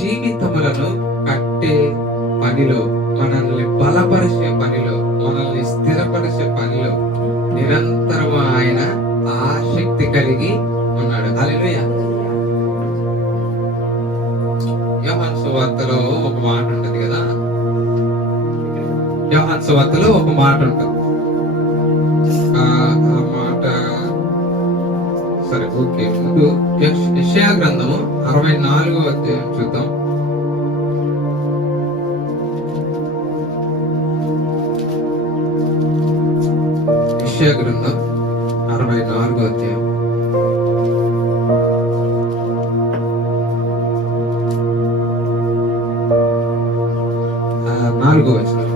జీవితములను కట్టే పనిలో, మనల్ని బలపరిచే పనిలో, మనల్ని స్థిరపరిచే పనిలో నిరంతరం ఆయన ఆసక్తి కలిగి ఉన్నాడు. హల్లెలూయా. యోహాను సువార్తలో ఒక మాట ఉంటది కదా, యోహాను సువార్తలో ఒక మాట ఉంటుంది. ఆ మాట సరే ఓకే, ముందు యెషయా గ్రంథము 64వ అధ్యాయం చూద్దాం. యెషయా గ్రంథం 64వ అధ్యాయం 4వ వచనం.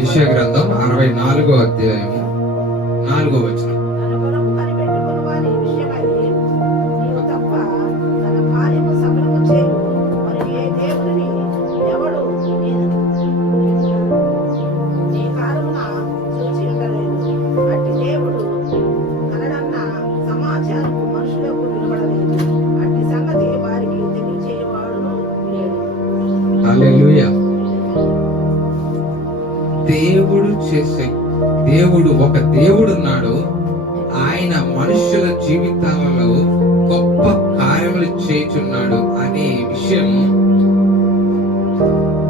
యెషయా గ్రంథం 64వ అధ్యాయము 4వ వచనం. హల్లెలూయా. దేవుడు ఒక దేవుడు ఉన్నాడు. ఆయన మనుషుల జీవితాలలో గొప్ప కార్యములు చేయుచున్నాడు అనే విషయం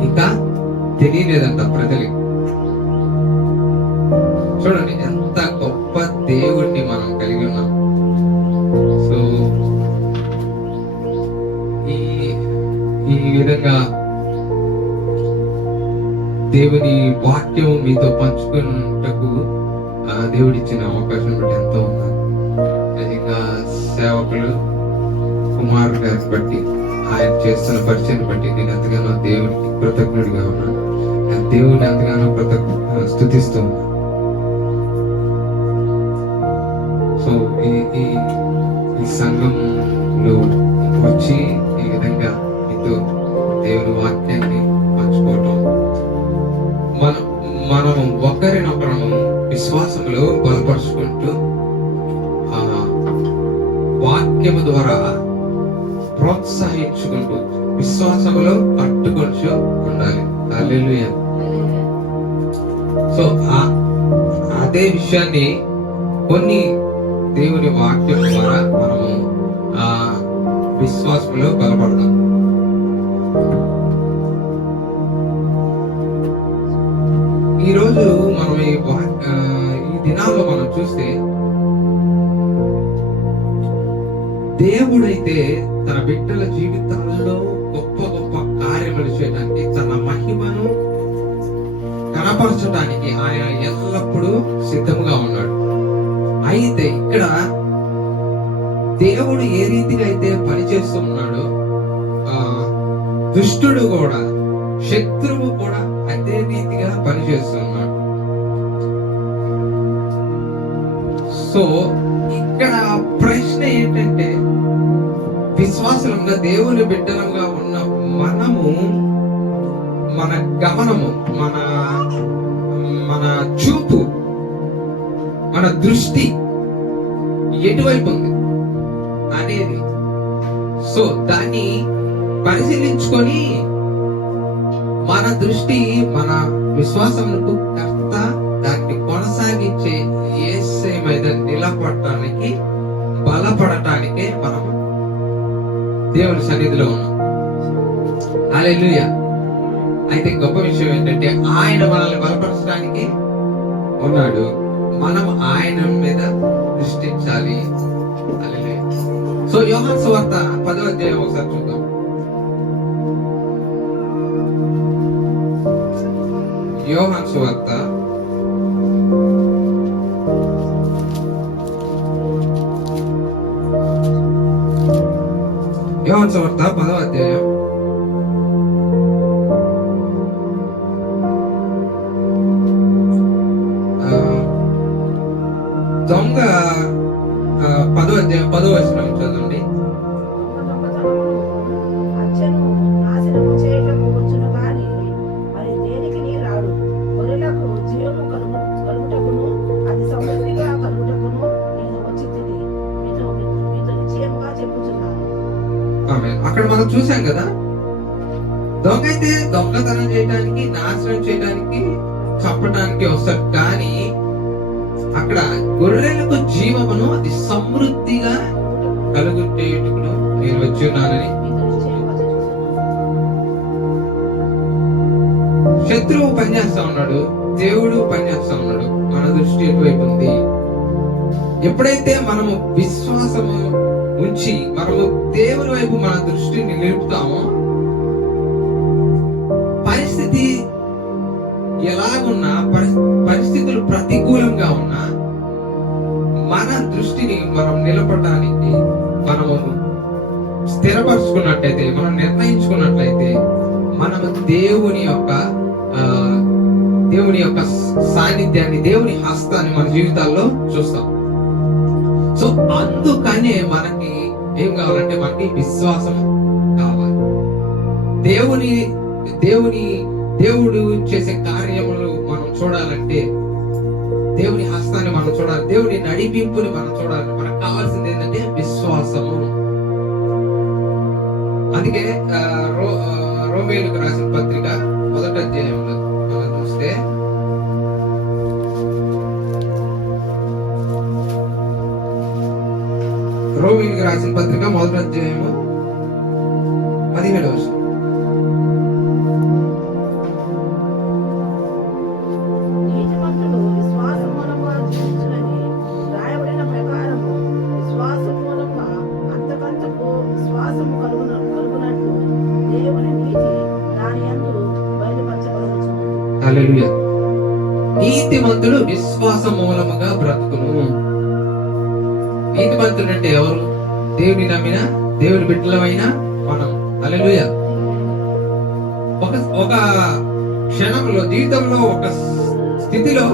ఇంకా తెలియలేదంట ప్రజలకి. చూడండి ఎంత గొప్ప దేవుడిని మనం కలిగి ఉన్నాం. సో ఈ విధంగా దేవుని వాక్యం మీతో పంచుకున్నటకు దేవుడిచ్చిన అవకాశం బట్టి ఎంతో ఉన్నాను. ఇంకా సేవకులు కుమార్ గారిని బట్టి, ఆయన చేస్తున్న పరిచయం బట్టి నేను ఎంతగానో దేవునికి కృతజ్ఞుడిగా ఉన్నాను. దేవుని ఎంతగానో స్తుతిస్తూ ఉన్నాను. సో ఈ సంఘంలో వచ్చి ఈ విధంగా మీతో దేవుని వాక్యాన్ని పంచుకోవటం, మనం ఒకరినొకరు విశ్వాసంలో బలపరుచుకుంటూ వాక్యము ద్వారా ప్రోత్సహించుకుంటూ విశ్వాసంలో కట్టుకొచ్చు ఉండాలి. హల్లెలూయా. సో అదే విషయాన్ని కొన్ని దేవుని వాక్యం ద్వారా మనము విశ్వాసంలో బలపడతాం. ఈరోజు మనం ఈ దినాల్లో మనం చూస్తే దేవుడైతే తన బిడ్డల జీవితాల్లో గొప్ప గొప్ప కార్యములు చేయడానికి, తన మహిమను కనపరచడానికి ఆయన ఎల్లప్పుడూ సిద్ధంగా ఉన్నాడు. అయితే ఇక్కడ దేవుడు ఏ రీతిగా అయితే పనిచేస్తూ ఉన్నాడో దుష్టుడు కూడా, శత్రువు కూడా అదే రీతిగా పనిచేస్తున్నాడు. సో ఇక్కడ ప్రశ్న ఏంటంటే, విశ్వాసంగా దేవుని బిడ్డలంగా ఉన్న మనము, మన గమనము, మన చూపు, మన దృష్టి ఎటువైపు ఉంది అనేది, సో దాన్ని పరిశీలించుకొని మన దృష్టి మన విశ్వాసములకు కర్త, దాన్ని కొనసాగించే యేసయ్య మీద నిలబడటానికి, బలపడటానికే మనం దేవుని సన్నిధిలో ఉన్నాం. హల్లెలూయా. అయితే గొప్ప విషయం ఏంటంటే, ఆయన మనల్ని బలపరచడానికి ఉన్నాడు. మనం ఆయన మీద దృష్టించాలి. హల్లెలూయా. సో యోహాను సువార్త 10వ అధ్యాయం ఒకసారి చూద్దాం. యోహాను సువార్త 10వ అధ్యాయం 10వ వచనం చదవండి. అక్కడ మనం మనం చూసాం కదా, దొంగ అయితే దొంగతనం చేయడానికి, నాశనం చేయడానికి, చంపడానికి వస్తాడు. కానీ అక్కడ గొర్రెలకు జీవమును అది సమృద్ధిగా కలుగుటేటును నేను వచ్చి ఉన్నానని. శత్రువు పనిచేస్తా ఉన్నాడు, దేవుడు పనిచేస్తా ఉన్నాడు. మన దృష్టి ఎటువైపు ఉంది? ఎప్పుడైతే మనము విశ్వాసము ఉంచి మనము దేవుని వైపు మన దృష్టిని నిలుపుతామో, పరిస్థితి ఎలాగున్నా, పరిస్థితులు ప్రతికూలంగా ఉన్నా, మన దృష్టిని మనం నిలపడానికి మనము స్థిరపరచుకున్నట్లయితే, మనం నిర్ణయించుకున్నట్లయితే, మనము దేవుని యొక్క సాన్నిధ్యాన్ని, దేవుని హస్తాన్ని మన జీవితాల్లో చూస్తాం. సో అందుకనే మనకి ఏం కావాలంటే, మనకి విశ్వాసం కావాలి. దేవుడు చేసే కార్యములు మనం చూడాలంటే, దేవుని హస్తాన్ని మనం చూడాలి, దేవుని నడిపింపుని మనం చూడాలి. మనకు కావాల్సింది ఏంటంటే విశ్వాసము. అందుకే రోమేయులకు రాసిన పత్రిక 1వ అధ్యాయంలో మనం చూస్తే, రోమేయులకు రాసిన పత్రిక 1వ అధ్యాయము 17వ వచనం. హల్లెలూయా. నీతిమంతుడు విశ్వాస మూలముగా బ్రతుకును. నీతిమంతుడు అంటే ఎవరు? దేవుని నమ్మిన, దేవుని బిడ్డలమైన మనం. హల్లెలూయా. ఒక క్షణంలో, జీవితంలో, ఒక స్థితిలో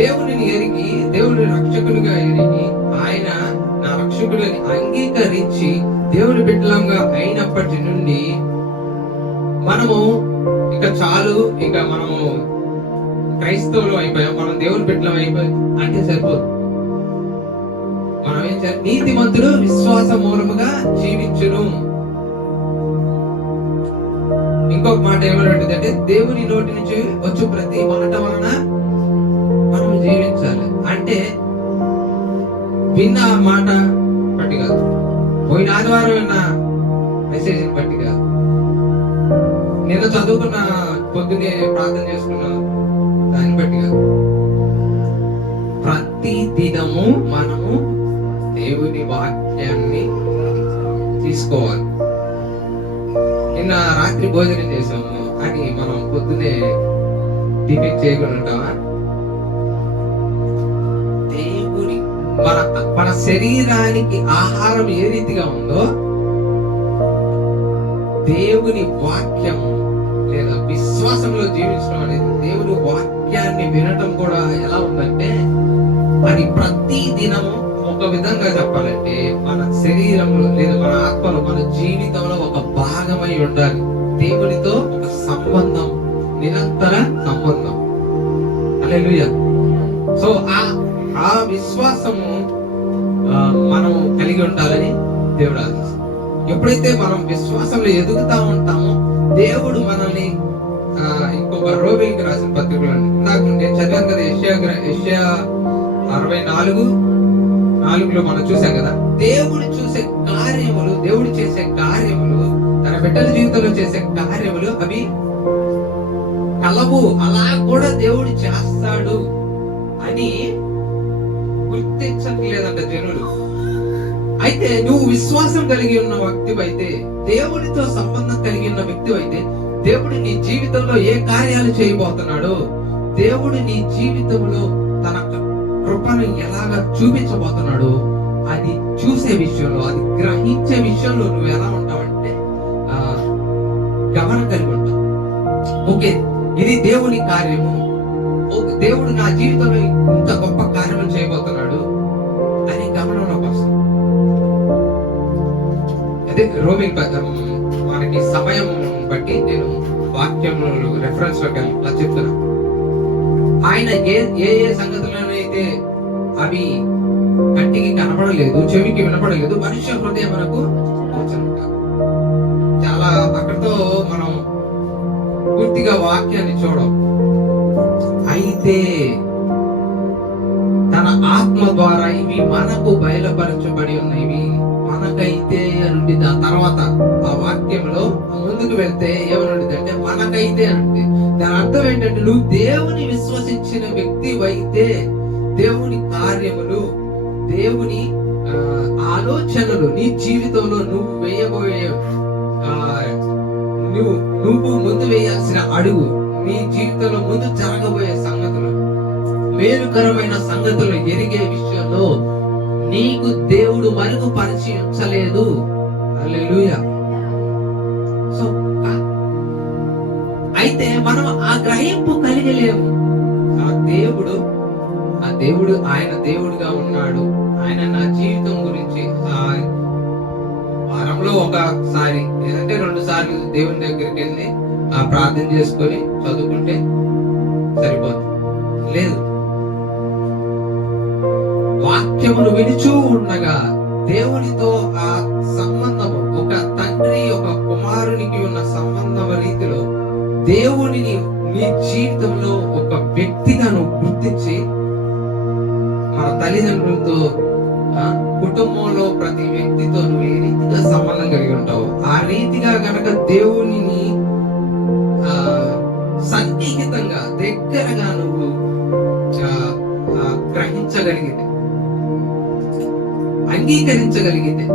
దేవుని ఎరిగి, దేవుని రక్షకునిగా ఎరిగి, ఆయన నా రక్షకులని అంగీకరించి దేవుని బిడ్డలంగా అయినప్పటి నుండి మనము ఇక చాలు, ఇక మనము క్రైస్తవులు అయిపోయాం, మనం దేవుని బిడ్డలం అయిపోయాం అంటే సరిపోదు. మనం ఏం చేయాలి? నీతిమంతుడు విశ్వాస మూలముగా జీవించును. ఇంకొక మాట ఏమంటే, దేవుని నోటి నుంచి వచ్చు ప్రతి మాట వలన మనం జీవించాలి. అంటే విన్న మాట బట్టి కాదు, పోయిన ఆదివారం విన్న మెసేజ్ బట్టి కాదు, నేను చదువుకున్న, పొద్దునే ప్రార్థన చేసుకున్న దాన్ని బట్టి కాదు. ప్రతి దినము మనము దేవుని వాక్యాన్ని తీసుకోవాలి. నిన్న రాత్రి భోజనం చేసాము అని మనం పొద్దునే టిఫిన్ చేయకుండా ఉంటామా? దేవుని మన శరీరానికి ఆహారం ఏ రీతిగా ఉందో, దేవుని వాక్యం లేదా విశ్వాసంలో జీవించడం అనేది, దేవుని వాక్యాన్ని వినటం కూడా ఎలా ఉందంటే, అది ప్రతి దినము ఒక విధంగా చెప్పాలంటే మన శరీరంలో లేదా మన ఆత్మలో, మన జీవితంలో ఒక భాగమై ఉండాలి. దేవునితో ఒక సంబంధం, నిరంతర సంబంధం. హల్లెలూయా. సో ఆ విశ్వాసము మనం కలిగి ఉండాలని దేవుడు ఆశిస్తాడు. ఎప్పుడైతే మనం విశ్వాసంలో ఎదుగుతా ఉంటామో, దేవుడు మనల్ని ఇంకొక రోమేయులకు రాసిన పత్రికలో, నాకు నేను చదివాను కదా, యెషయా 64:4 మనం చూసాం కదా, దేవుడు చేసే కార్యములు, తన బిడ్డల జీవితంలో చేసే కార్యములు అవి కలవు, అలా కూడా దేవుడు చేస్తాడు అని గుర్తించట్లేదంట జనులు. అయితే నువ్వు విశ్వాసం కలిగి ఉన్న వ్యక్తివైతే, దేవుడితో సంబంధం కలిగి ఉన్న వ్యక్తివైతే, దేవుడు నీ జీవితంలో ఏ కార్యాలు చేయబోతున్నాడో, దేవుడు నీ జీవితంలో తన కృపను ఎలాగా చూపించబోతున్నాడో, అది చూసే విషయంలో, అది గ్రహించే విషయంలో నువ్వు ఎలా ఉంటావంటే గమనం కలిగి ఉంటావు. ఓకే, ఇది దేవుని కార్యము, దేవుడు నా జీవితంలో ఇంత గొప్ప కార్యము చేయబోతున్నాడు అని గమనంలోకి వస్తాం. అదే రోమియోలు మనకి సమయం బట్టి నేను వాక్యం రెఫరెన్స్ లోకి అలా చెప్తున్నా. ఆయన ఏ సంగతులనైతే అవి కంటికి కనపడలేదు, చెవికి వినపడలేదు, మనుష్య హృదయం మనకు మాటలతో మనం పూర్తిగా వాక్యాన్ని చూడం. అయితే తన ఆత్మ ద్వారా ఇవి మనకు బయలుపరచబడి ఉన్నవి. మనకైతే నుండి దాని తర్వాత ఆ వాక్యంలో ముందుకు వెళ్తే ఏమనుంది అంటే మనకైతే అంటే దాని అర్థం ఏంటంటే నువ్వు దేవుని విశ్వసించిన వ్యక్తి అయితే దేవుని కార్యములు, దేవుని ఆలోచనలు నీ జీవితంలో నువ్వు వేయబోయే నువ్వు ముందు వేయాల్సిన అడుగు, నీ జీవితంలో ముందు జరగబోయే సంగతులు, మేలుకరమైన సంగతులు ఎరిగే విషయంలో నీకు దేవుడు మరుగుపరిచి ఉంచలేదు. హల్లెలూయా. సో అయితే మనం ఆ గ్రహింపు కలిగలేము. ఆ దేవుడు ఆయన దేవుడుగా ఉన్నాడు. ఆయన నా జీవితం గురించి వారంలో ఒకసారి లేదంటే 2 సార్లు దేవుని దగ్గరికి వెళ్ళి ప్రార్థన చేసుకొని చదువుకుంటే సరిపోతుంది. లేదు, వాక్యమును వినుచూ ఉండగా దేవునితో ఆ సంబంధము, ఒక తండ్రి ఒక కుమారునికి ఉన్న సంబంధం రీతిలో దేవునిని నీ జీవితంలో ఒక వ్యక్తిగా నువ్వు గుర్తించి, మన తల్లిదండ్రులతో కుటుంబంలో ప్రతి వ్యక్తితో నువ్వు ఏ రీతిగా సంబంధం కలిగి ఉంటావు, ఆ రీతిగా గనక దేవునిని సన్నిహితంగా దగ్గరగా నువ్వు గ్రహించగలిగితే, అంగీకరించగలిగితే,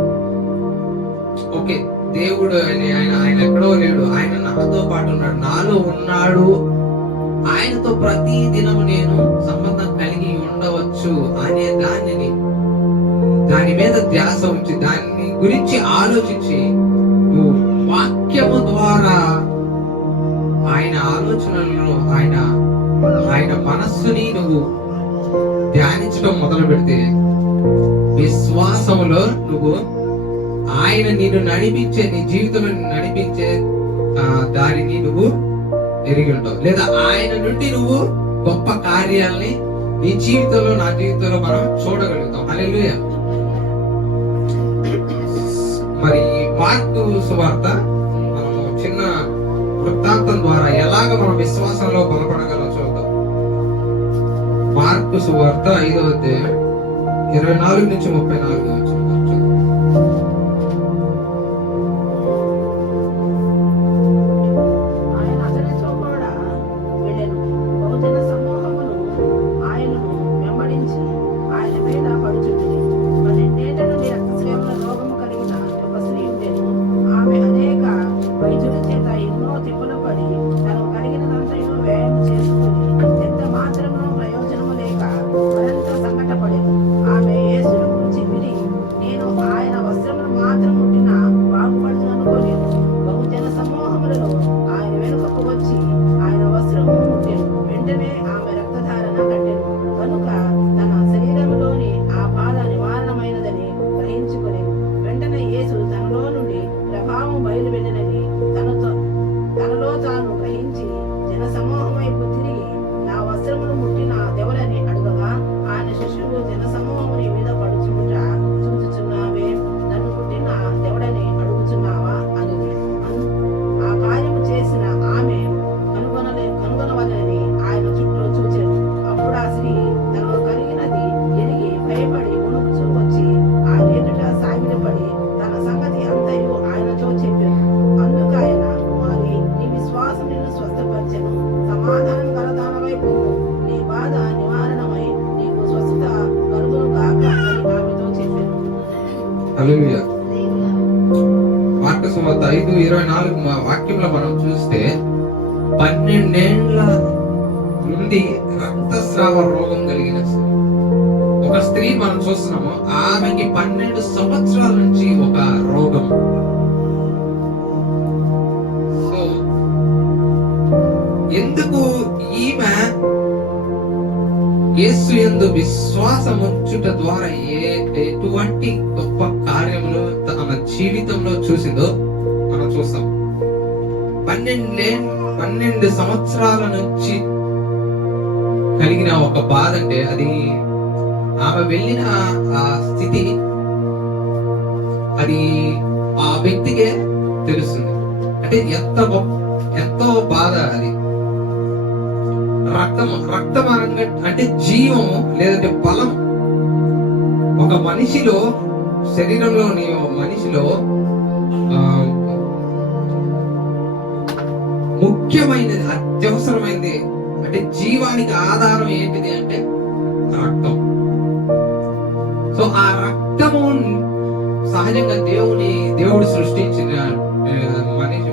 ఓకే దేవుడు ఆయన ఎక్కడో లేడు, ఆయన నాతో పాటు ఉన్నాడు, నాలో ఉన్నాడు, ఆయనతో ప్రతి దినము నేను సంబంధం కలిగి ఉండవచ్చు అనే దాని మీద ధ్యాస ఉంచి దాని గురించి ఆలోచించి నువ్వు వాక్యము ద్వారా ఆయన ఆలోచనలను ఆయన మనస్సుని నువ్వు ధ్యానించడం మొదలు పెడితే విశ్వాసములో నువ్వు ఆయన నిన్ను నడిపించే, నీ జీవితంలో నడిపించే దారిని నువ్వు ఎరిగి ఉంటావు. లేదా ఆయన నుండి నువ్వు గొప్ప కార్యాలని నీ జీవితంలో, నా జీవితంలో మనం చూడగలుగుతాం. హల్లెలూయా. మరి మార్కు సువార్త మనం చిన్న వృత్తాంతం ద్వారా ఎలాగ మనం విశ్వాసంలో బలపడగలం చూద్దాం. మార్కు సువార్త 5వ అధ్యాయం 24 నుంచి 34 చూద్దాం. హల్లెలూయా. మార్కు సువార్త 5:24 వాక్యంలో మనం చూస్తే 12 ఏళ్ల నుండి రక్తస్రావ రోగం కలిగిన ఒక స్త్రీ మనం చూస్తున్నాము. ఆమెకి 12 సంవత్సరాల నుంచి ఒక రోగం. సో ఎందుకు ఈమె యేసు యందు విశ్వాసం ఉంచుట ద్వారా ఎటువంటి గొప్ప కార్యములు తన జీవితంలో చూసిందో మనం చూస్తాం. 12 సంవత్సరాల నుంచి కలిగిన ఒక బాధ అంటే అది ఆమె వెళ్ళిన ఆ స్థితి అది ఆ వ్యక్తికే తెలుస్తుంది. అంటే ఎంతో బాధ అది. రక్తం అంటే జీవం లేదంటే బలం. ఒక మనిషిలో, శరీరంలోని మనిషిలో ముఖ్యమైనది, అత్యవసరమైనది అంటే జీవానికి ఆధారం ఏంటిది అంటే రక్తం. సో ఆ రక్తము సహజంగా దేవుడు సృష్టించిన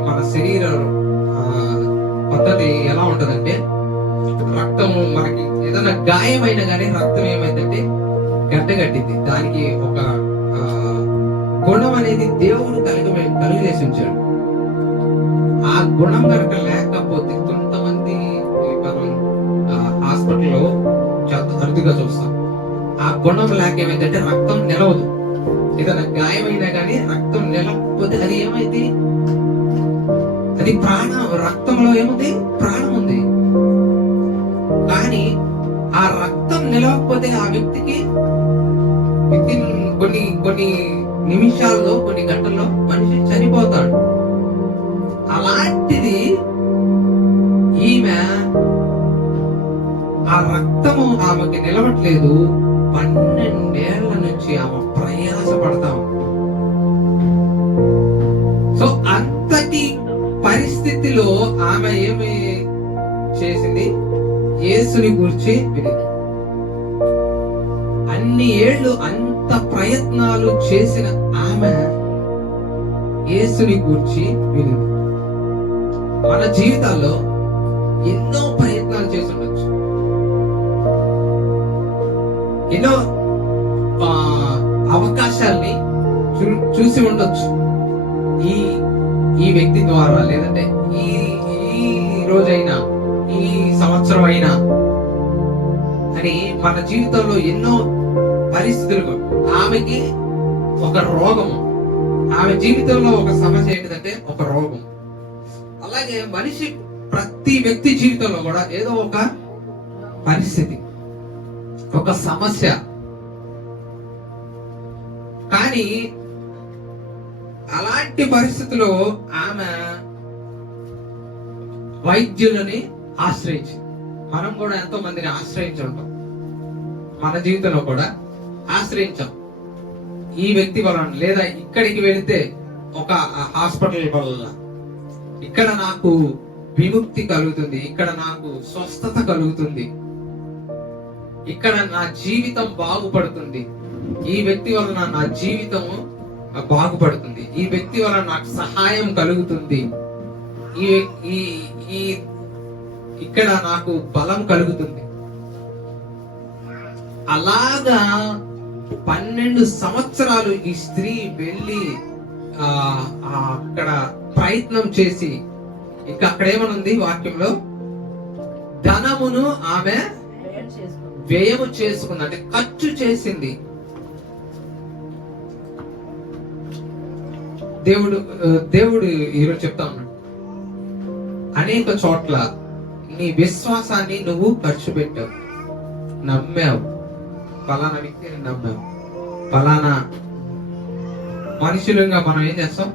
మన శరీర పద్ధతి ఎలా ఉంటదంటే, రక్తము మనకి ఏదైనా గాయమైన కానీ రక్తం ఏమైందంటే గడ్డగట్టింది. దానికి ఒక గుణం అనేది దేవుడు కలిగేసి ఉంచాడు. ఆ గుణం కనుక లేకపోతే, కొంతమంది మనం హాస్పిటల్లో చాలా అరుదుగా చూస్తాం, ఆ గుణం లేక ఏమైందంటే రక్తం నిలవదు. ఏదైనా గాయమైనా కానీ రక్తం నిలవకపోతే అది ఏమైంది, అది ప్రాణం. రక్తంలో ఏముంది, ప్రాణం ఉంది. కానీ ఆ రక్తం నిలవకపోతే ఆ వ్యక్తికి కొన్ని నిమిషాల్లో, కొన్ని గంటల్లో మనిషి చనిపోతాడు. అలాంటిది ఈమె, ఆ రక్తము ఆమెకి నిలవట్లేదు. 12 ఏళ్ల నుంచి ఆమె ప్రయాస పడతాం. సో అంతటి పరిస్థితిలో ఆమె ఏమి చేసింది, యేసుని గురించి వినింది. అన్ని ఏళ్ళు అంత ప్రయత్నాలు చేసిన ఆమె యేసుని గురించి వినింది. మన జీవితాల్లో ఎన్నో ప్రయత్నాలు చేసి ఉండొచ్చు, ఎన్నో అవకాశాల్ని చూసి ఉండొచ్చు. ఈ వ్యక్తి ద్వారా, లేదంటే ఈ రోజైనా, ఈ సంవత్సరం అయినా అని మన జీవితంలో ఎన్నో పరిస్థితులు. ఆమెకి ఒక రోగము, ఆమె జీవితంలో ఒక సమస్య ఏంటిదంటే ఒక రోగం. అలాగే ప్రతి వ్యక్తి జీవితంలో కూడా ఏదో ఒక పరిస్థితి, ఒక సమస్య. కానీ అలాంటి పరిస్థితిలో ఆమె వైద్యులని ఆశ్రయించి, మనం కూడా ఎంతో మందిని ఆశ్రయించి ఉంటాం, మన జీవితంలో కూడా ఆశ్రయించాం. ఈ వ్యక్తి వలన, లేదా ఇక్కడికి వెళితే ఒక హాస్పిటల్ వల్ల ఇక్కడ నాకు విముక్తి కలుగుతుంది, ఇక్కడ నాకు స్వస్థత కలుగుతుంది, ఇక్కడ నా జీవితం బాగుపడుతుంది, ఈ వ్యక్తి వలన నా జీవితం బాగుపడుతుంది, ఈ వ్యక్తి వలన నాకు సహాయం కలుగుతుంది, ఇక్కడ నాకు బలం కలుగుతుంది. అలాగా 12 సంవత్సరాలు ఈ స్త్రీ వెళ్ళి అక్కడ ప్రయత్నం చేసి, ఇంకా అక్కడ ఏమనుంది వాక్యంలో, ధనమును ఆమె వ్యయము చేసుకుంది, అంటే ఖర్చు చేసింది. దేవుడు ఈరోజు చెప్తా ఉన్నాడు, అనేక చోట్ల నీ విశ్వాసాన్ని నువ్వు ఖర్చు పెట్టావు, నమ్మావు, ఫలానా వ్యక్తిని నమ్మావు, ఫలానా మనుషులుగా మనం ఏం చేస్తాం,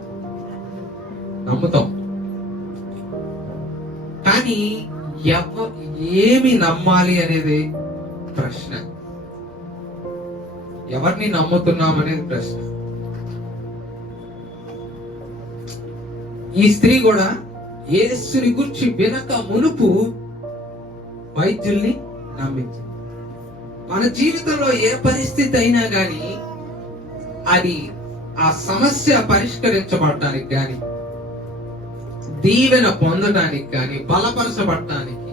నమ్ముతాం. కానీ ఏమి నమ్మాలి అనేది ప్రశ్న, ఎవరిని నమ్ముతున్నాం అనేది ప్రశ్న. ఈ స్త్రీ కూడా యేసుని గురించి వెనక మునుపు వైద్యుల్ని నమ్మింది. మన జీవితంలో ఏ పరిస్థితి అయినా గాని అది ఆ సమస్య పరిష్కరించబడటానికి గాని, దీవెన పొందడానికి కానీ, బలపరచబడటానికి,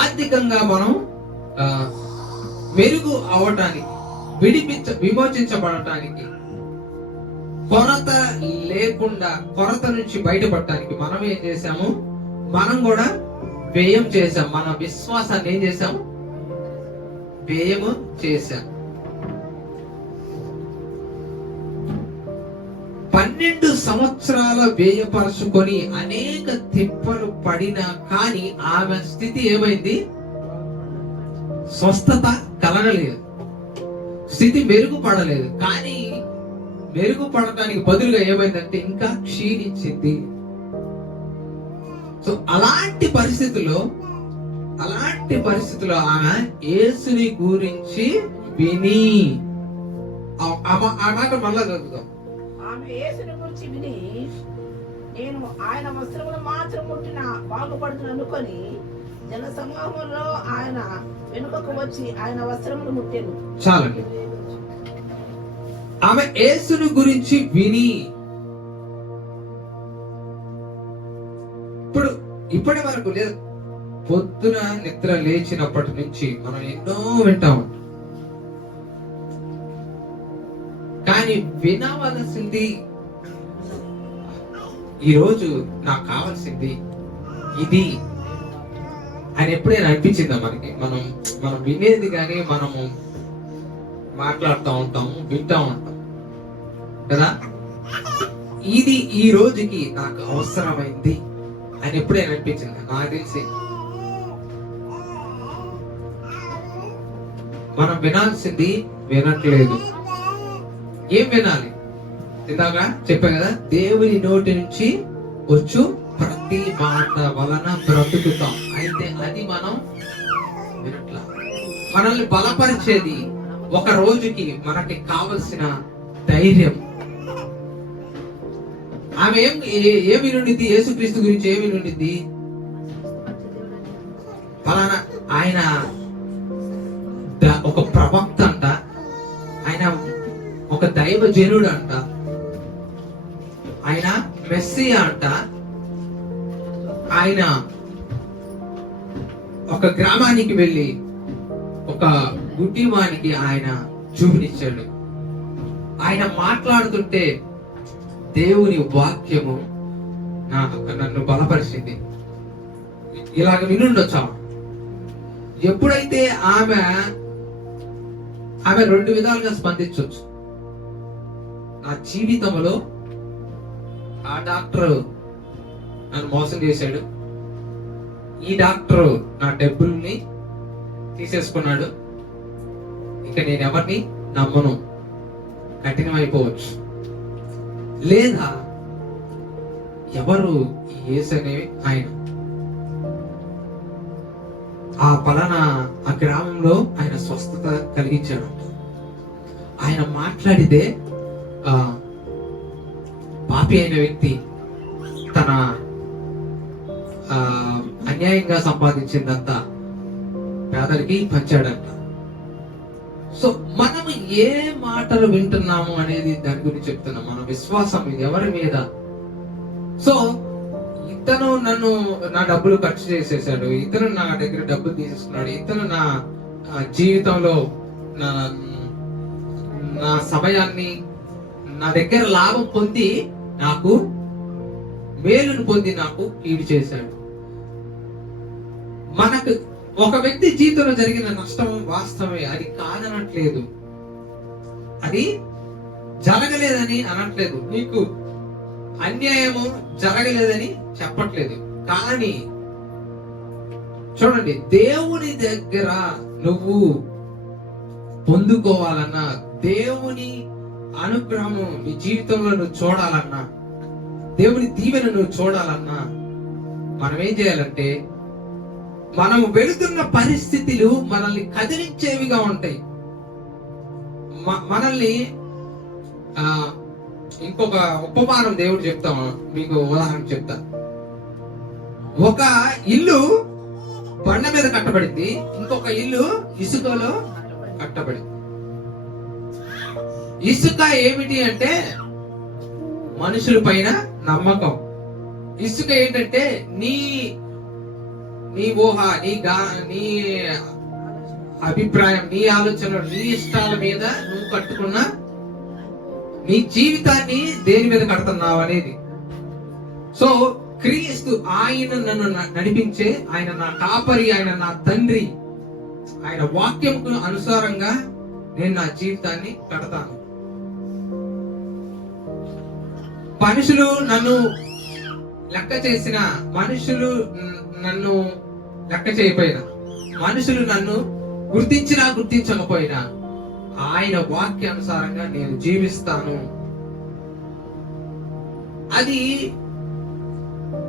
ఆర్థికంగా మనం మెరుగు అవటానికి, విమోచించబడటానికి, కొరత లేకుండా, కొరత నుంచి బయటపడటానికి మనం ఏం చేశాము, మనం కూడా వ్యయం చేశాం. మన విశ్వాసాన్ని ఏం చేశాం, వ్యయము చేశాం. 12 సంవత్సరాల వ్యయపరచుకొని అనేక తిప్పలు పడినా కానీ ఆమె స్థితి ఏమైంది, స్వస్థత కలగలేదు, స్థితి మెరుగుపడలేదు. కానీ మెరుగుపడటానికి బదులుగా ఏమైందంటే ఇంకా క్షీణించింది. సో అలాంటి పరిస్థితుల్లో ఆమె యేసుని గురించి విని ఆ మాట మళ్ళా చదువుతాం. ఆమె యేసుని గురించి విని, నేను ఆయన వస్త్రములు మాత్రం ముట్టిన బాగుపడుతున్న అనుకొని జన సమూహంలో ఆయన వెనుకకు వచ్చి ఆయన వస్త్రములు ముట్టెను. చాలండి. ఆమె యేసుని గురించి విని, ఇప్పటి వరకు లేదు, పొద్దున నిద్ర లేచినప్పటి నుంచి మనం ఎన్నో వింటాం. కానీ వినవలసింది, ఈరోజు నాకు కావాల్సింది ఇది అని ఎప్పుడైనా అనిపించిందా మనకి? మనం వినేది కానీ మనము మాట్లాడుతూ ఉంటాము, వింటా ఉంటాం కదా. ఇది ఈ రోజుకి నాకు అవసరమైంది అని ఎప్పుడైనా అనిపించిందా? నాకు తెలిసి మనం వినాల్సింది వినట్లేదు. ఏం వినాలి? ఇందాక చెప్పా కదా, దేవుని నోటి నుంచి వచ్చు ప్రతి మాట వలన బ్రతుకుతాం. అయితే అది మనం వినట్లా. మనల్ని బలపరిచేది ఒక రోజుకి మనకి కావలసిన ధైర్యం. ఆమె ఏమి నుండిద్ది? యేసుక్రీస్తు గురించి ఏమి నుండిద్ది? ఫలానా ఆయన ఒక ప్రవక్త అంట, ఆయన ఒక దైవజనుడు అంట, ఆయన మెస్సియా అంట, ఆయన ఒక గ్రామానికి వెళ్ళి ఒక గుడ్డివానికి ఆయన చూపునిచ్చాడు. ఆయన మాట్లాడుతుంటే దేవుని వాక్యము నన్ను బలపరిచింది. ఇలాగ వినుండొచ్చా? ఎప్పుడైతే ఆమె రెండు విధాలుగా స్పందించవచ్చు. నా జీవితంలో ఆ డాక్టర్ నన్ను మోసం చేశాడు, ఈ డాక్టర్ నా డబ్బుల్ని తీసేసుకున్నాడు, ఇక నేను ఎవరిని నమ్మను, కఠినమైపోవచ్చు. లేదా ఎవరు యేసు అనేవి ఆయన, ఆ పలానా ఆ గ్రామంలో ఆయన స్వస్థత కలిగించాడు. ఆయన మాట్లాడితే పాపి అయిన వ్యక్తి తన అన్యాయంగా సంపాదించిందంతా పేదలకి పంచాడంట. సో మనం ఏ మాటలు వింటున్నాము అనేది దాని గురించి చెప్తున్నాం. మన విశ్వాసం ఎవరి మీద? సో ఇతను నా డబ్బులు ఖర్చు చేసేసాడు, ఇతను నా దగ్గర డబ్బులు తీసేసుకున్నాడు, ఇతను నా జీవితంలో నా సమయాన్ని నా దగ్గర లాభం పొంది నాకు మేలును పొంది నాకు కీడు చేశాడు. మనకు ఒక వ్యక్తి జీవితంలో జరిగిన నష్టం వాస్తవమే, అది కాదనట్లేదు, అది జరగలేదని అనట్లేదు, నీకు అన్యాయము జరగలేదని చెప్పట్లేదు. కానీ చూడండి, దేవుని దగ్గర నువ్వు పొందుకోవాలన్నా, దేవుని అనుగ్రహము నీ జీవితంలో నువ్వు చూడాలన్నా, దేవుని దీవెన నువ్వు చూడాలన్నా, మనం ఏం చేయాలంటే, మనం వెళుతున్న పరిస్థితులు మనల్ని కదిలించేవిగా ఉంటాయి. మనల్ని ఇంకొక ఉపమానం దేవుడు చెప్తాము, మీకు ఉదాహరణ చెప్తా. ఒక ఇల్లు బండ మీద కట్టబడింది, ఇంకొక ఇల్లు ఇసుకలో కట్టబడింది. ఇసుక ఏమిటి అంటే మనుషుల పైన నమ్మకం. ఇసుక ఏంటంటే నీ ఊహ, నీ అభిప్రాయం, నీ ఆలోచన, నీ ఇష్టాల మీద నువ్వు కట్టుకున్న నీ జీవితాన్ని దేని మీద కడుతున్నావు అనేది. సో క్రీస్తు ఆయన నన్ను నడిపించే, ఆయన నా కాపరి, ఆయన నా తండ్రి, ఆయన వాక్యంకు అనుసారంగా నేను నా జీవితాన్ని కడతాను. మనుషులు నన్ను లెక్క చేసిన, మనుషులు నన్ను లెక్క చేయకపోయినా, మనుషులు నన్ను గుర్తించకపోయినా ఆయన వాక్యానుసారంగా నేను జీవిస్తాను. అది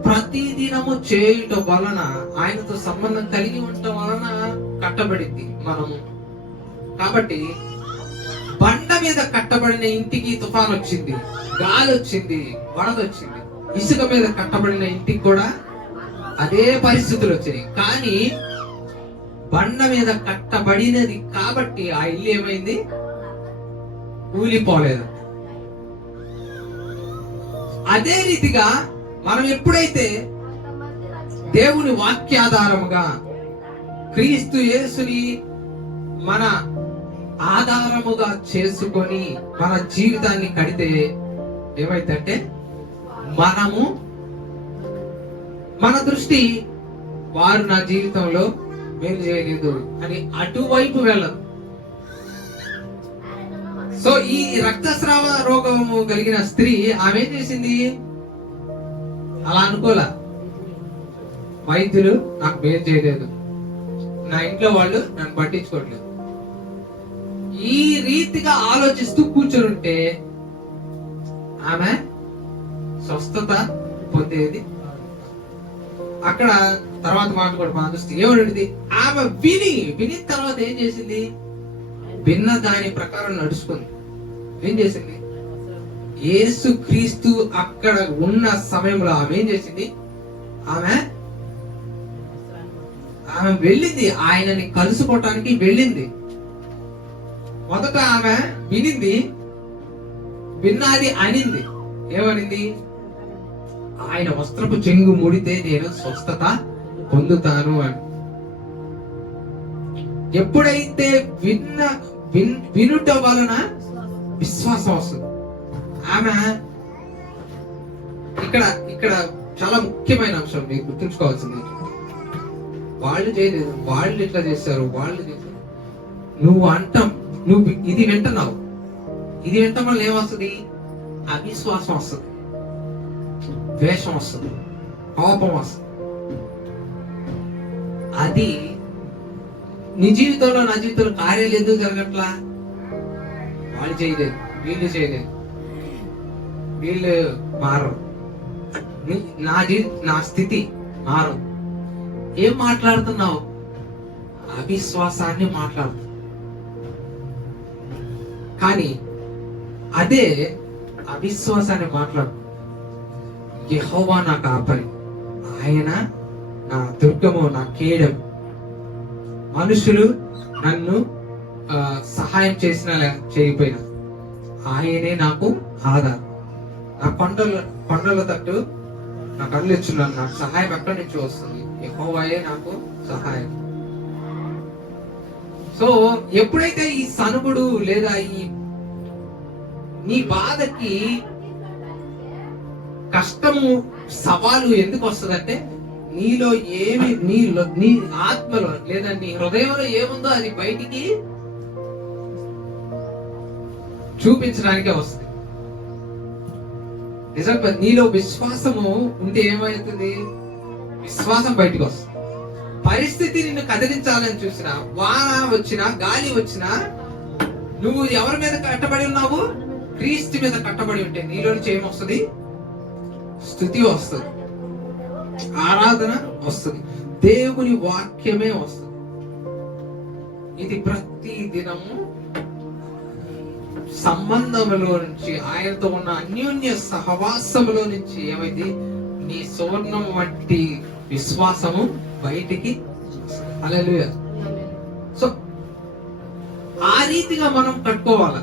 ప్రతి ప్రతి దినము చేయుట వలన, ఆయనతో సంబంధం కలిగి ఉండటం వలన కట్టబడింది మనము. కాబట్టి బండ మీద కట్టబడిన ఇంటికి తుఫాన్ వచ్చింది, గాలి వచ్చింది, వరద వచ్చింది. ఇసుక మీద కట్టబడిన ఇంటికి కూడా అదే పరిస్థితులు వచ్చాయి. కానీ బండ మీద కట్టబడినది కాబట్టి ఆ ఇల్లు ఏమైంది? కూలిపోలేదు. అదే రీతిగా మనం ఎప్పుడైతే దేవుని వాక్యాధారముగా క్రీస్తు యేసుని మన ఆధారముగా చేసుకొని మన జీవితాన్ని కడితే ఏమైందంటే, మనము మన దృష్టి వారు నా జీవితంలో మేలు చేయలేదు అని అటువైపు వెళ్ళదు. సో ఈ రక్తస్రావ రోగము కలిగిన స్త్రీ ఆమె ఏం చేసింది? అలా అనుకోలే, వైద్యులు నాకు మేలు చేయలేదు, నా ఇంట్లో వాళ్ళు నన్ను పట్టించుకోవట్లేదు, ఈ రీతిగా ఆలోచిస్తూ కూర్చొని ఆమె స్వస్థత పొందేది. అక్కడ తర్వాత మాట కూడా మారుస్తుంది. ఏమన్నది? ఆమె విని తర్వాత ఏం చేసింది? విన్న దాని ప్రకారం నడుచుకుంది. ఏం చేసింది? యేసు క్రీస్తు అక్కడ ఉన్న సమయంలో ఆమె ఏం చేసింది? ఆమె వెళ్ళింది, ఆయనని కలుసుకోవటానికి వెళ్ళింది. మొదట ఆమె విన్నది అనింది. ఏమనింది? ఆయన వస్త్రపు చెంగు ముడితే నేను స్వస్థత పొందుతాను అని. ఎప్పుడైతే వినుట వలన విశ్వాసం వస్తుంది. ఆమె ఇక్కడ చాలా ముఖ్యమైన అంశం మీరు గుర్తుంచుకోవాల్సింది. వాళ్ళు చేయలేదు, వాళ్ళు ఇట్లా చేశారు, వాళ్ళు చేశారు. నువ్వు ఇది వింటున్నావు, ఇది వింటం వల్ల ఏమొస్తుంది? అవిశ్వాసం వస్తుంది, ద్వేషం వస్తుంది, కోపం వస్తుంది. అది నీ జీవితంలో నా జీవితంలో కార్యాలు ఎందుకు జరగట్లా? వాళ్ళు చేయలేదు, వీళ్ళు చేయలేదు, వీళ్ళు మారరు, నా స్థితి మారదు. ఏం మాట్లాడుతున్నావు? అవిశ్వాసాన్ని మాట్లాడుతున్నావు. కానీ అదే అవిశ్వాసాన్ని మాట్లాడు. యెహోవా నా కాపరి, ఆయన నా దుర్గము, నా కేడం. మనుషులు నన్ను సహాయం చేసినా చేయకపోయినా ఆయనే నాకు ఆధారం. నా కొండల తట్టు నా కళ్ళు ఇచ్చున్నాను, నాకు సహాయం ఎక్కడి నుంచి వస్తుంది? యెహోవాయే నాకు సహాయం. సో ఎప్పుడైతే ఈ సనుగుడు లేదా ఈ నీ బాధకి కష్టము సవాలు ఎందుకు వస్తుందంటే, నీలో ఏమి నీ ఆత్మలో లేదా నీ హృదయంలో ఏముందో అది బయటికి చూపించడానికే వస్తుంది. నిజంగా నీలో విశ్వాసము ఉంటే ఏమవుతుంది? విశ్వాసం బయటికి వస్తుంది. పరిస్థితి నిన్ను కదిలించాలని చూసినా, వాన వచ్చినా, గాలి వచ్చినా, నువ్వు ఎవరి మీద కట్టబడి ఉన్నావు? క్రీస్తు మీద కట్టబడి ఉంటే నీలో నుంచి ఏమొస్తుంది? స్తుతి వస్తుంది, ఆరాధన వస్తుంది, దేవుని వాక్యమే వస్తుంది. ఇది ప్రతి దినము సంబంధములో నుంచి, ఆయనతో ఉన్న అన్యోన్య సహవాసములో నుంచి ఏమైంది? నీ సువర్ణం వంటి విశ్వాసము బయటికి. హల్లెలూయా. సో ఆ రీతిగా మనం కట్టుకోవాలి,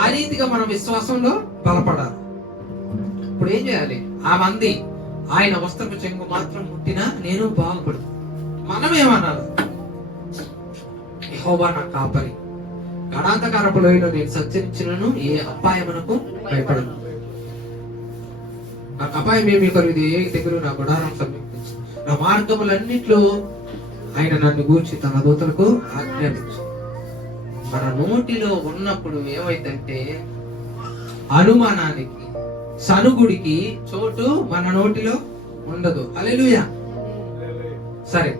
ఆ రీతిగా మనం విశ్వాసంలో బలపడాలి. ఇప్పుడు ఏం చేయాలి? ఆ మంది ఆయన వస్త్రపు చెంగు మాత్రం ముట్టినా నేను బాగుపడు. మనం ఏమన్నాను? యెహోవా నా కాపరి, గణాంధకారపు లోయలో నేను సంచరించినను ఏ అపాయమునకు భయపడను. నాకు అపాయం ఏమి కలుగుది? ఏ దగ్గర నా గుడారం సమీపించు. నా మార్గములన్నిట్లో ఆయన నన్ను గూర్చి తన దూతలకు ఆజ్ఞాపించు. మన నోటిలో ఉన్నప్పుడు ఏమైందంటే అనుమానానికి, సనుగుడికి చోటు మన నోటిలో ఉండదు. హల్లెలూయా. సరే,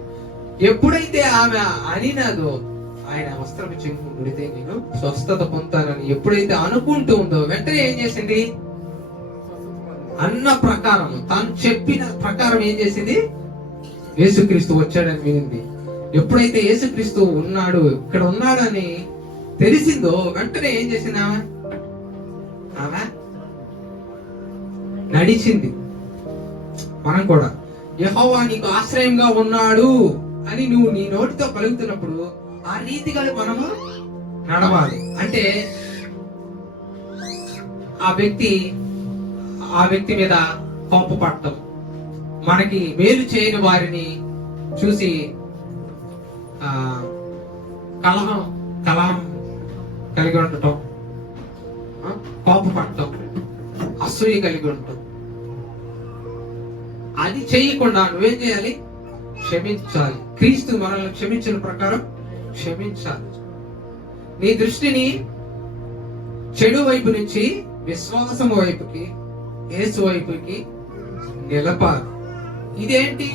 ఎప్పుడైతే ఆమె అనినదో ఆయన వస్త్రపు చెంగు ముడితే నేను స్వస్థత పొందుతానని ఎప్పుడైతే అనుకుంటూ ఉందో, వెంటనే ఏం చేసింది? అన్న ప్రకారం, తాను చెప్పిన ప్రకారం ఏం చేసింది? యేసుక్రీస్తు వచ్చాడని వినింది. ఎప్పుడైతే యేసుక్రీస్తు ఉన్నాడు, ఇక్కడ ఉన్నాడని తెలిసిందో వెంటనే ఏం చేసింది ఆమె నడిచింది. మనం కూడా యెహోవా నీకు ఆశ్రయంగా ఉన్నాడు అని నువ్వు నీ నోటితో పలుకుతున్నప్పుడు ఆ రీతిగా మనము నడవాలి. అంటే ఆ వ్యక్తి మీద కోపపడటం, మనకి మేలు చేయని వారిని చూసి కలహం కలిగి ఉండటం, కోపపడటం, అసూయ కలిగి ఉండటం, అది చేయకుండా నువ్వేం చేయాలి? క్షమించాలి. క్రీస్తు మనల్ని క్షమించిన ప్రకారం క్షమించాలి. నీ దృష్టిని చెడు వైపు నుంచి విశ్వాసం వైపుకి, యేసు వైపుకి నిలపాలి. ఇదేంటి?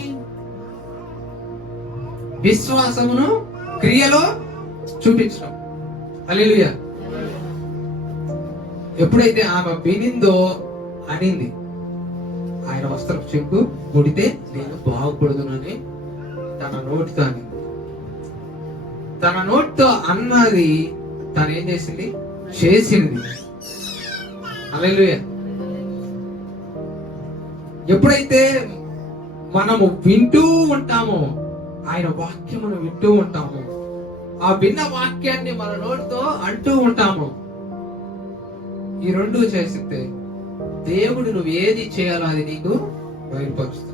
విశ్వాసమును క్రియలో చూపించడం. హల్లెలూయా. ఎప్పుడైతే ఆమె వినిందో అనింది, ఆయన వస్త్రపు చెంగు ముడితే నేను బాగుపడదునని తన నోటితో అనింది. తన నోటితో అన్నది తను ఏం చేసింది? చేసింది. హల్లెలూయా. ఎప్పుడైతే మనము వింటూ ఉంటామో, ఆయన వాక్యమును వింటూ ఉంటాము, ఆ విన్న వాక్యాన్ని మన నోటితో అంటూ ఉంటాము, ఈ రెండు చేసితే దేవుడు నువ్వు ఏది చేయాలో అది నీకు బయలుపరుస్తాడు.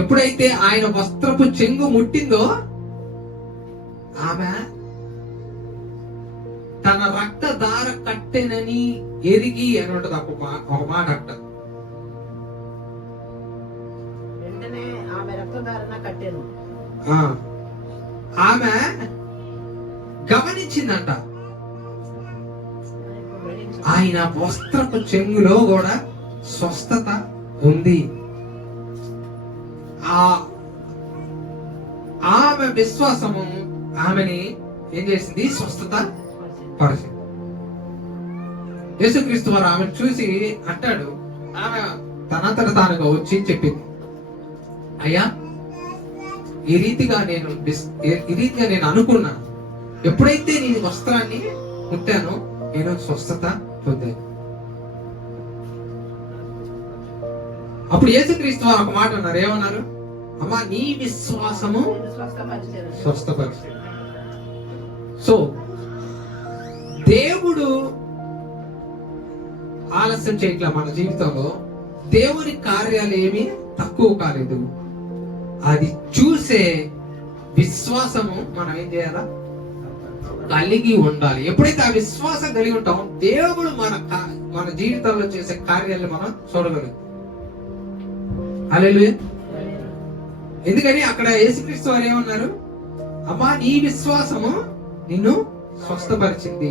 ఎప్పుడైతే ఆయన వస్త్రపు చెంగు ముట్టిందో ఆమె తన రక్తధార కట్టెనని ఎరిగి అని ఉంటది ఒక మాట అంట. వెంటనే ఆమె రక్తధారణ కట్టెను. ఆమె గమనించిందంట, ఆయన వస్త్రపు చెంగులో కూడా స్వస్థత ఉంది. ఆమె విశ్వాసము ఆమెని ఏం చేసింది? స్వస్థత పరిచింది. యేసుక్రీస్తు వారు ఆమెను చూసి అంటాడు, ఆమె తనంతట తానుగా వచ్చి చెప్పింది, అయ్యా ఈ రీతిగా నేను అనుకున్నాను, ఎప్పుడైతే నీ వస్త్రాన్ని ముట్టానో నేను స్వస్థత పొందాను. అప్పుడు యేసుక్రీస్తు వారు ఒక మాట అన్నారు. ఏమన్నారు? అమ్మా నీ విశ్వాసము స్వస్థపరిచింది. సో దేవుడు ఆలస్యం చేయట్లా. మన జీవితంలో దేవుని కార్యాలు ఏమి తక్కువ కాలేదు. అది చూసే విశ్వాసము మనం ఏం చేయాలా? కలిగి ఉండాలి. ఎప్పుడైతే ఆ విశ్వాసం కలిగి ఉంటాం, దేవుడు మన జీవితంలో చేసే కార్యాలను మనం చూడగలుగుతాం. హల్లెలూయా. ఎందుకని అక్కడ యేసుక్రీస్తు వారు ఏమన్నారు? అమ్మా నీ విశ్వాసము నిన్ను స్వస్థపరిచింది.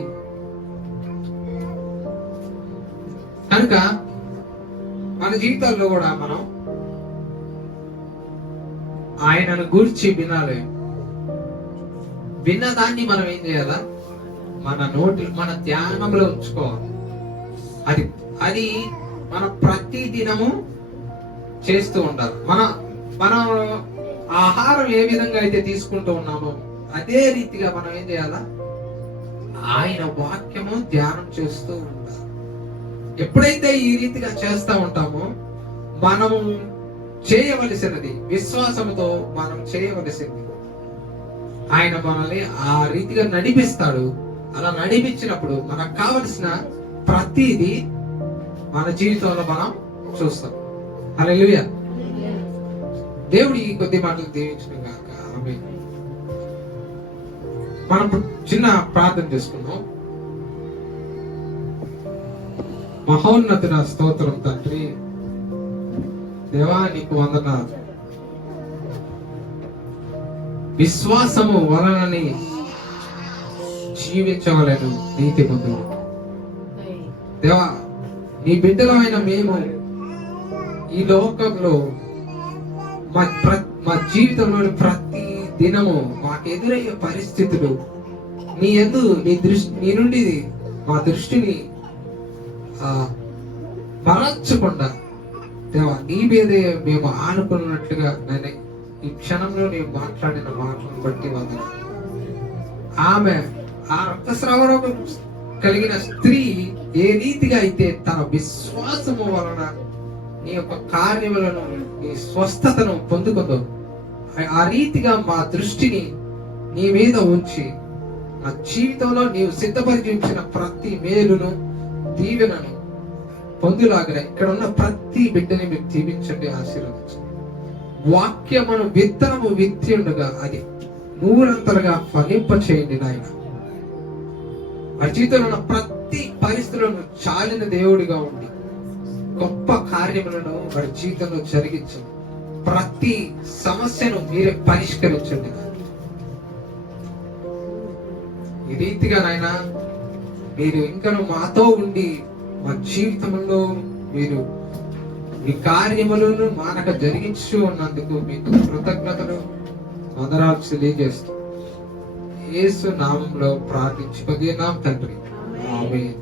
కనుక మన జీవితాల్లో కూడా మనం ఆయనను గూర్చి వినాలి. విన్నదాన్ని మనం ఏం చేయాలా? మన ధ్యానంలో ఉంచుకోవాలి. అది మన ప్రతి దినము చేస్తూ ఉండాలి. మన ఆహారం ఏ విధంగా అయితే తీసుకుంటూ ఉన్నామో అదే రీతిగా మనం ఏం చేయాలా? ఆయన వాక్యము ధ్యానం చేస్తూ ఉండాలి. ఎప్పుడైతే ఈ రీతిగా చేస్తూ ఉంటామో మనము చేయవలసినది, విశ్వాసంతో మనం చేయవలసింది, ఆయన మనల్ని ఆ రీతిగా నడిపిస్తాడు. అలా నడిపించినప్పుడు మనకు కావలసిన ప్రతిదీ మన జీవితంలో మనం చూస్తాం. హల్లెలూయా. దేవుడి కొద్ది మాటలు దీవించిన గాక. ఆమేన్. మనం చిన్న ప్రార్థన చేసుకున్నాం. మహోన్నతుడ స్తోత్రం తండ్రి, దేవా నీకు వందనాలు. విశ్వాసము వలనని జీవించవలను నీతిమంతులు. దేవా నీ బిడ్డలమైన మేము ఈ లోకంలో మా జీవితంలోని ప్రతి దినము మాకు ఎదురయ్యే పరిస్థితులు నీ నుండి మా దృష్టిని మరల్చకుండా దేవా నీ మీదే మేము ఆనుకున్నట్లుగా నేను ఈ క్షణంలో నీవు మాట్లాడిన మాటలను బట్టి వందనాలు. ఆమె ఆ రక్తస్రావ రోగం కలిగిన స్త్రీ ఏ రీతిగా అయితే తన విశ్వాసము వలన నీ యొక్క కార్యములను నీ స్వస్థతను పొందుకుందో ఆ రీతిగా మా దృష్టిని నీ మీద ఉంచి నా జీవితంలో నీవు సిద్ధపరిచి ఉంచిన ప్రతి మేలును దీవెనను పొందులాగా ఇక్కడ ఉన్న ప్రతి బిడ్డని మీరు దీవించండి, ఆశీర్వదించండి. వాక్యమును విత్తనము విత్తి ఉండగా అది నూరంతలుగా ఫలింప చేయండి నాయన. ఆ జీవితంలో ఉన్న ప్రతి పరిస్థితులను చాలిన దేవుడిగా ఉండి గొప్ప కార్యములను వారి జీవితంలో జరిగించండి. ప్రతి సమస్యను మీరే పరిష్కరించండి. ఈ రీతిగా నాయన మీరు ఇంకను మాతో ఉండి మా జీవితంలో మీరు మీ కార్యములను మానక జరిగించు ఉన్నందుకు మీకు కృతజ్ఞతలు వందనాలు తెలియజేస్తూ యేసు నామంలో ప్రార్థించుకొనినాం తండ్రి. ఆమేన్.